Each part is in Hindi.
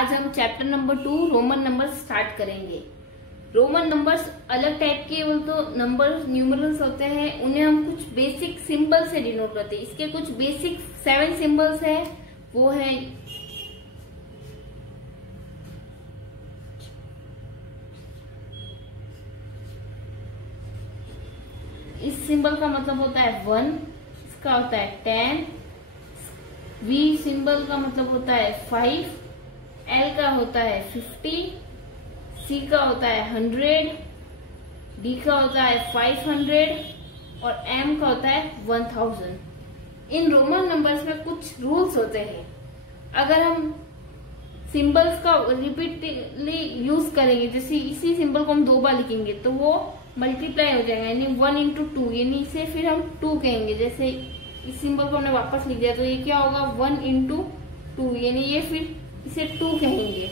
आज हम chapter number 2 Roman number start करेंगे। रोमन नंबर्स अलग टाइप के तो नंबर न्यूमरल्स होते हैं, उन्हें हम कुछ बेसिक सिंबल से डिनोट करते हैं। इसके कुछ बेसिक 7 सिंबल्स है, वो है इस सिंबल का मतलब होता है 1, इसका होता है 10, V सिंबल का मतलब होता है 5, L का होता है 50, C का होता है 100, D का होता है 500 और M का होता है 1000। इन रोमन नंबर्स में कुछ रूल्स होते हैं। अगर हम सिंबल्स का रिपीटली यूज करेंगे, जैसे इसी सिंबल को हम 2 बार लिखेंगे तो वो मल्टीप्लाई हो जाएगा, यानी 1 into 2, यानी इसे फिर हम 2 कहेंगे। जैसे इस सिंबल को हमने वापस लिख दिया तो ये क्या होगा 1 into 2, यानी ये फिर इसे 2 कहेंगे।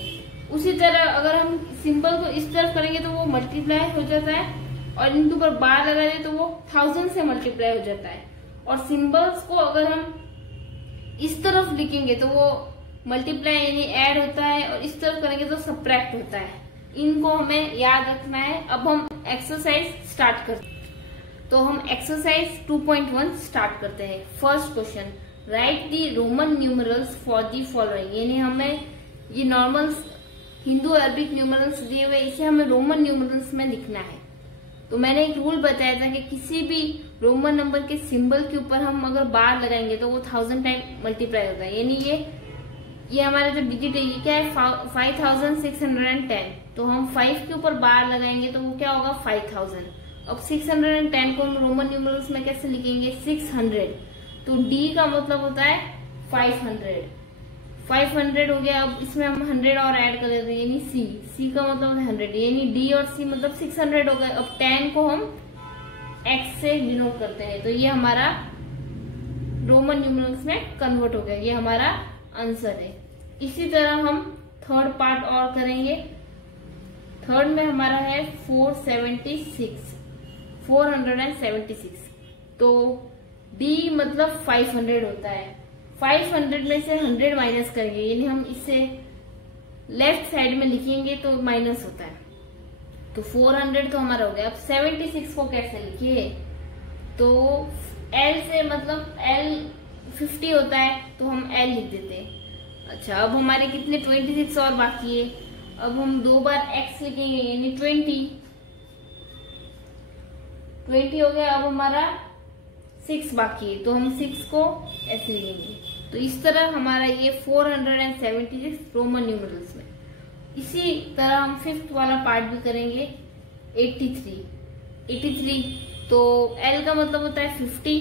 उसी तरह अगर हम सिंबल को इस तरफ करेंगे तो वो मल्टीप्लाई हो जाता है, और इनके ऊपर बार लगा दें तो वो 1000 से मल्टीप्लाई हो जाता है। और सिंबल्स को अगर हम इस तरफ लिखेंगे तो वो मल्टीप्लाई यानी ऐड होता है, और इस तरफ करेंगे तो सब्ट्रैक्ट होता है। इनको हमें याद रखना है। अब हम एक्सरसाइज स्टार्ट करते हैं। तो हम एक्सरसाइज 2.1 स्टार्ट करते हैं। First question, right the Roman numerals for the following, यानी हमें ये नॉर्मल हिंदू अरबिक न्यूमरल्स दिए हुए, इसे हमें रोमन न्यूमरल्स में लिखना है। तो मैंने एक रूल बताया था कि किसी भी रोमन नंबर के सिंबल के ऊपर हम अगर बार लगाएंगे तो वो 1000 टाइम मल्टीप्लाई होता है। यानी ये हमारा जो डिजिट है ये क्या है 5610। तो हम 5 के ऊपर बार लगाएंगे तो वो क्या होगा 5000। अब 610 को हम रोमन न्यूमरल्स में कैसे लिखेंगे 600। तो D का मतलब होता है 500 हो गया। अब इसमें हम 100 और ऐड कर देते हैं, यानी C का मतलब है 100, यानी D और C मतलब 600 हो गए। अब 10 को हम X से डिनोट करते हैं, तो ये हमारा रोमन न्यूमरल्स में कन्वर्ट हो गया। ये हमारा आंसर है। इसी तरह हम थर्ड पार्ट और करेंगे। थर्ड में हमारा है 476। तो D मतलब 500 होता है। 500 में से 100 माइनस करेंगे, यानी हम इसे लेफ्ट साइड में लिखेंगे तो माइनस होता है। तो 400 तो हमारा हो गया। अब 76 को कैसे लिखिए, तो L से मतलब L 50 होता है तो हम L लिख देते हैं। अच्छा, अब हमारे कितने 26 और बाकी है। अब हम 2 बार X लिखेंगे, यानी 20 हो गया। अब हमारा 6 बाकी है तो हम 6 को ऐसे लिखेंगे। तो इस तरह हमारा ये 476 रोमन न्यूमरल्स में। इसी तरह हम 5th वाला पार्ट भी करेंगे। 83 तो L का मतलब होता है 50,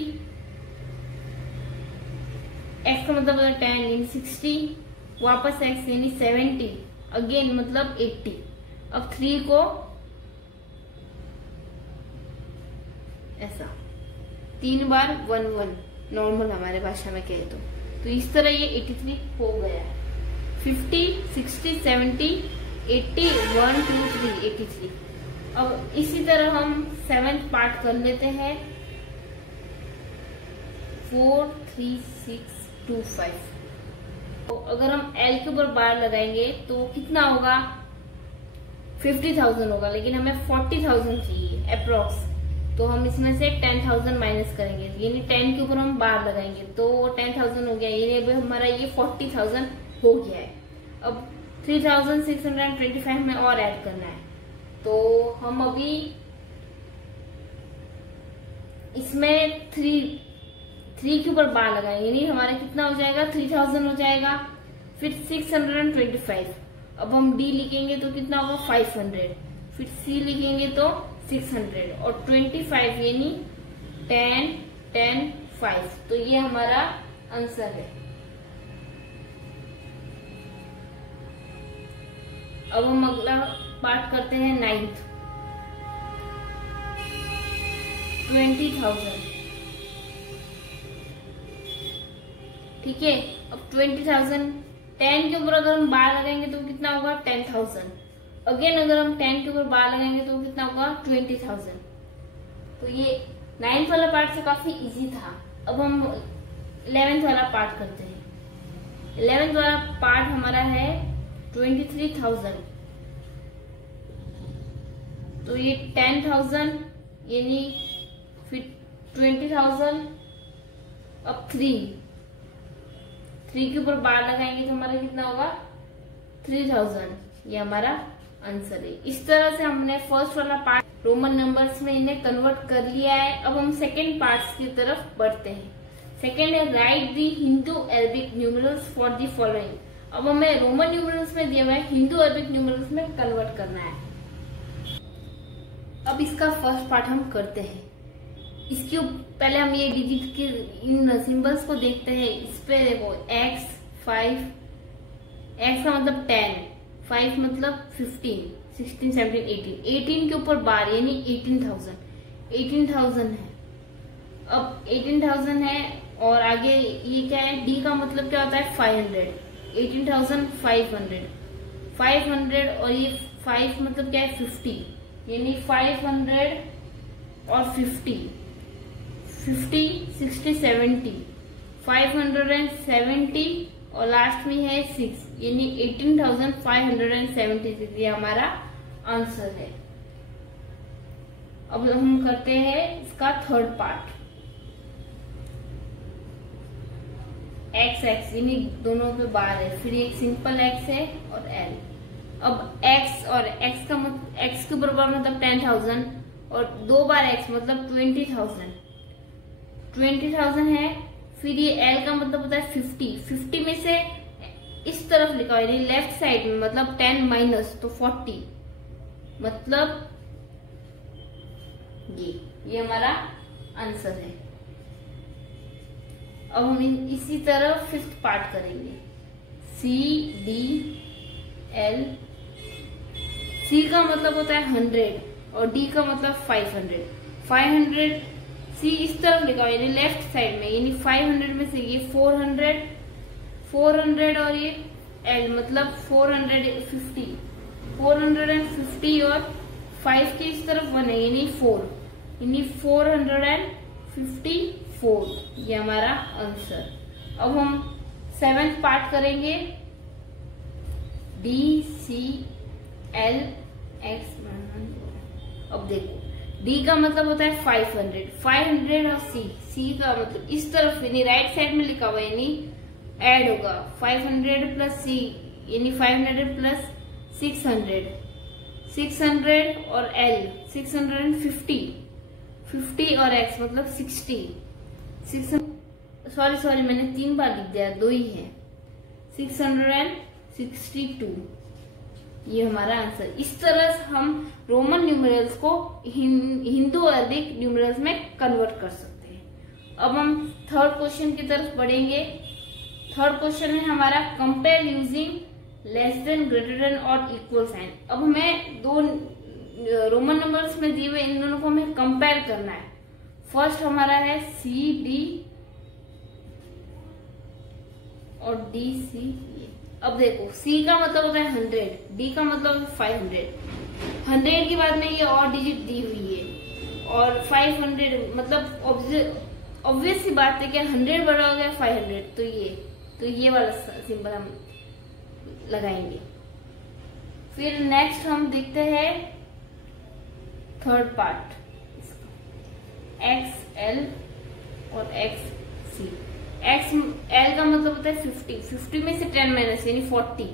X का मतलब होता है 10 यानी 60, वापस X यानी 70, अगेन मतलब 80। अब 3 को ऐसा 3 बार 1 नॉर्मल हमारे भाषा में कहे तो इस तरह ये 83 हो गया है। 50, 60, 70, 80, 1, 2, 3, 83। अब इसी तरह हम 7th पार्ट कर लेते हैं। 4, 3, 6, 2, 5। तो अगर हम L के ऊपर बार लगाएंगे तो कितना होगा 50,000 होगा, लेकिन हमें 40,000 चाहिए अप्रोक्स। तो हम इसमें से 10,000 माइनस करेंगे, यानी 10 के ऊपर हम बार लगाएंगे तो 10,000 हो गया, यानी अभी हमारा ये 40,000 हो गया है। अब 3,625 में और ऐड करना है, तो हम अभी इसमें 3 के ऊपर बार लगाएंगे, यानी हमारा कितना हो जाएगा 3000 हो जाएगा। फिर 625। अब हम D लिखेंगे तो कितना होगा 500, फिर C लिखेंगे तो 600 और 25 यानी 10, 10, 5। तो ये हमारा आंसर है। अब हम अगला पार्ट करते हैं 9th 20,000। ठीक है, अब 20,000 10 के ऊपर अगर हम बार लगाएंगे तो कितना होगा 10,000। अगेन अगर हम 10 के ऊपर बार लगाएंगे तो कितना होगा 20,000। तो ये 9th वाला पार्ट से काफी इजी था। अब हम 11th वाला पार्ट करते हैं। 11th वाला पार्ट हमारा है 23,000, तो ये 10,000 यानी फिर 20,000, अब 3 के ऊपर बार लगाएंगे तो हमारा कितना होगा 3,000, ये हमारा आंसर है। इस तरह से हमने फर्स्ट वाला पार्ट रोमन नंबर्स में इन्हें कन्वर्ट कर लिया है। अब हम सेकेंड पार्ट की तरफ बढ़ते हैं। सेकेंड है right the Hindu Arabic numerals for the following. अब हमें रोमन न्यूमरल्स में दिए हुए हिंदू अरबिक न्यूमरल्स में कन्वर्ट करना है। अब इसका फर्स्ट पार्ट हम करते हैं। इसके पहले हम ये डिजिट के इन सिंबल्स को देखते हैं। इस पे देखो x 5, x का मतलब 10, 5 मतलब 15, 16, 17, 18 के ऊपर बार यानी 18,000 है। अब 18,000 है और आगे ये क्या है, d का मतलब क्या होता है 500, 18,500 और ये 5 मतलब क्या है 50, यानी 500 और 50, 60, 70, 570 और लास्ट में है 6, यानी 18,576, ये हमारा आंसर है। अब हम करते हैं इसका थर्ड पार्ट। x यानी दोनों पे बार है, फिर एक सिंपल x है और l। अब x और x का x के बराबर मतलब 10,000 और 2 बार x मतलब 20,000 है। फिर ये l का मतलब होता है 50 में से इस तरफ लिखा हुआ है लेफ्ट साइड में, मतलब 10 माइनस तो 40, मतलब ये हमारा आंसर है। अब हम इसी तरह फिफ्थ पार्ट करेंगे। C D L, C का मतलब होता है 100 और D का मतलब 500 C इस तरफ लिखा हुआ है लेफ्ट साइड में, यानी 500 में से ये 400 और ये L मतलब 450 और 5 के इस तरफ 1 है यानी 4, यानी 454, ये हमारा आंसर। अब हम 7th पार्ट करेंगे। D C L X। अब देखो D का मतलब होता है 500 और C का मतलब इस तरफ यानी राइट साइड में लिखा हुआ यानी ऐड होगा 500 प्लस C यानी 500 प्लस 600 और L 650 और X मतलब 60। सॉरी मैंने 3 बार लिख दिया, 2 ही है। 662, ये हमारा आंसर। इस तरह से हम रोमन न्यूमरल्स को हिंदू अरबिक न्यूमरल्स में कन्वर्ट कर सकते हैं। अब हम थर्ड क्वेश्चन की तरफ बढ़ेंगे। थर्ड क्वेश्चन है हमारा compare using less than, greater than और इक्वल साइन। अब हमें दो रोमन नंबर्स में दिए हुए इन दोनों को हमें कंपेयर करना है। फर्स्ट हमारा है CD और DC। अब देखो C का मतलब होता है 100, D का मतलब 500। 100 के बाद में ये और डिजिट दी हुई है और 500 मतलब ऑब्वियस सी बात है कि 100 बड़ा हो गया 500, तो ये वाला सिंबल हम लगाएंगे। फिर नेक्स्ट हम देखते हैं थर्ड पार्ट, XL और XC। L का मतलब होता है 50 में से 10 माइनस यानी 40।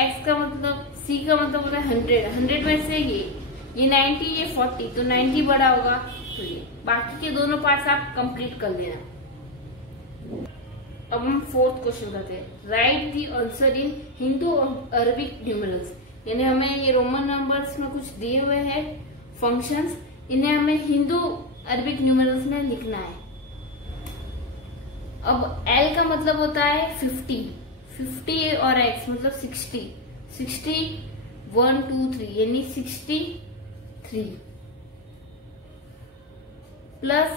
X का मतलब C का मतलब होता है 100 में से ये 90, ये 40, तो 90 बड़ा होगा, तो ये बाकी के दोनों पार्ट्स आप कंप्लीट कर लेना। अब हम फोर्थ क्वेश्चन करते हैं। Right the answer in Hindu और अरबिक न्यूमरल्स। यानी हमें ये रोमन नंबर्स में कुछ दिए हुए हैं फंक्शंस, इन्हें हमें हिंदू अरबिक न्यूमरल्स में लिखना है। अब L का मतलब होता है 50 और X मतलब 60 1 2 3 यानी 63 प्लस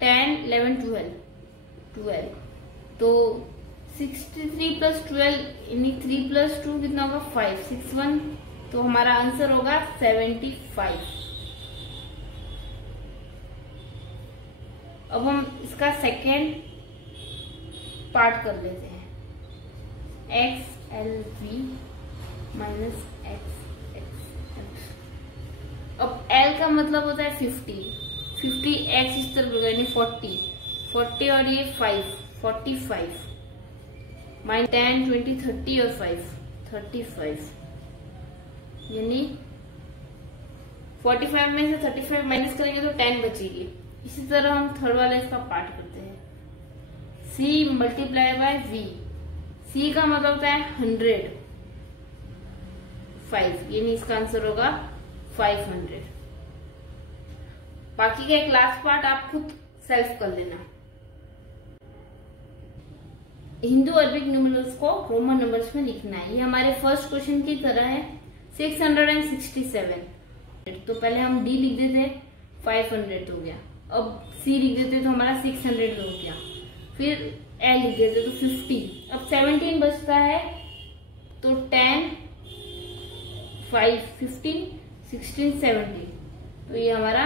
10 11 12, तो 63 प्लस 12 यानी 3 प्लस 2 कितना होगा 5, 61, तो हमारा आंसर होगा 75। अब हम इसका सेकेंड पार्ट कर लेते हैं। XLV minus x x. अब एल का मतलब होता है 50 एक्स इस तरफ यानी 40 और ये 5 45 माइनस 10 20 30 और 5 35 यानी 45 में से 35 माइनस करेंगे तो 10 बचेगी। इसी तरह हम थर्ड वाला इसका पार्ट करते हैं। C multiply by V। C का मतलब होता है 100 5 यानी इसका आंसर होगा 500। बाकी का एक लास्ट पार्ट आप खुद सेल्फ कर लेना। हिंदू अरबिक न्यूमरल्स को रोमन नंबर्स में लिखना है। ये हमारे फर्स्ट क्वेश्चन की तरह है। 667 तो पहले हम D लिख देते 500 हो गया। अब C लिख देते तो हमारा 600 हो गया। फिर L लिख देते तो 50। अब 17 बचता है तो 10 5 15 16 17 तो ये हमारा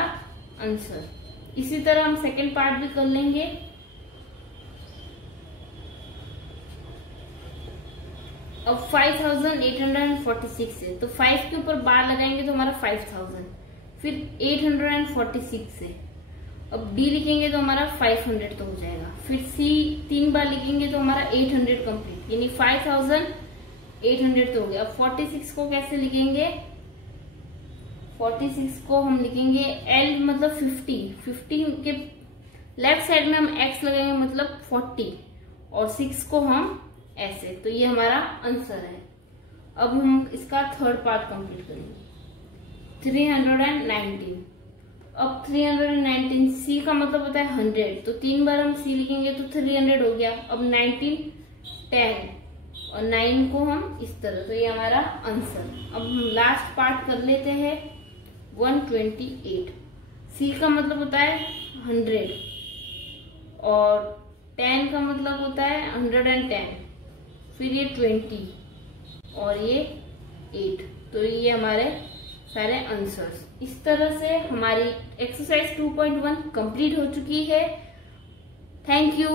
आंसर। इसी तरह हम सेकेंड पार्ट भी कर लेंगे। अब 5846 है तो 5 के ऊपर बार लगाएंगे तो हमारा 5000। फिर 846 है। अब D लिखेंगे तो हमारा 500 तो हो जाएगा। फिर C 3 बार लिखेंगे तो हमारा 800 कंप्लीट यानी 5800 तो हो गया। अब 46 को कैसे लिखेंगे? 46 को हम लिखेंगे L मतलब 50 के लेफ्ट साइड में हम X लगाएंगे मतलब 40 और 6 को हम ऐसे। तो ये हमारा आंसर है। अब हम इसका थर्ड पार्ट कंप्लीट करेंगे। 319। अब 319 C का मतलब होता है 100 तो 3 बार हम C लिखेंगे तो 300 हो गया। अब 19 10 और 9 को हम इस तरह। तो ये हमारा आंसर। अब हम लास्ट पार्ट कर लेते हैं। 128 C का मतलब होता है 100 और 10 का मतलब होता है 110 फिर ये 20 और ये 8 तो ये हमारे सारे आंसर्स। इस तरह से हमारी एक्सरसाइज 2.1 कंप्लीट हो चुकी है। Thank you.